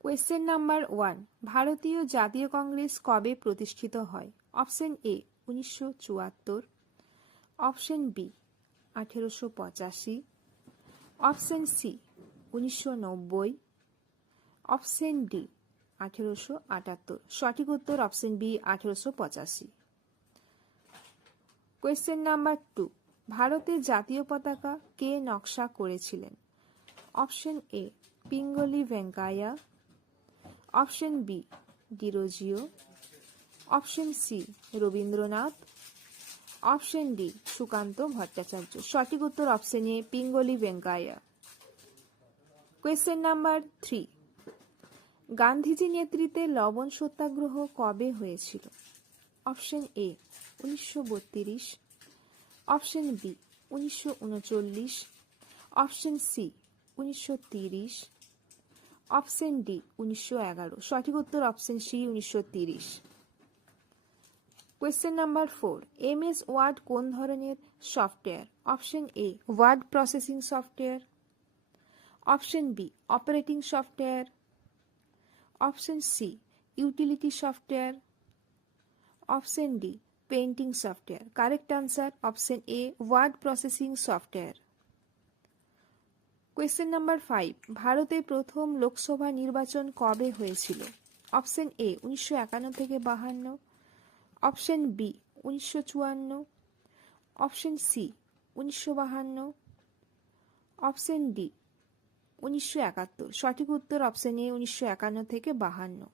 Question number 1, ভারতীয় জাতীয় কংগ্রেস কবে প্রতিষ্ঠিত হয়? Option A 1974, option B 1885, option C 1990, option D 1878। সঠিক উত্তর অপশন বি 1885। কোয়েশ্চেন নাম্বার 2, ভারতের জাতীয় পতাকা কে নকশা করেছিলেন? Option A Pingali Venkayya, option B Derozio, option C Rabindranath, option D Sukanta Bhattacharya. সঠিক উত্তর option A Pingali Venkayya. Question number 3, Gandhiji নেতৃত্বে লবণ সত্যাগ্রহ কবে হয়েছিল? Option A 1932, option B 1939, option C 1930, option D 1911। সঠিক উত্তর option C 1930। Question number 4, MS word কোন ধরনের software? Option A word processing software, option B operating software, option C utility software, option D painting software. Correct answer option A word processing software. Question number 5, ভারতে প্রথম লোকসভা নির্বাচন কবে হয়েছিল? Option এ 1951 থেকে 52, option B 1954, option C 1952, option D 1971। সঠিক উত্তর option এ 1951 থেকে 52।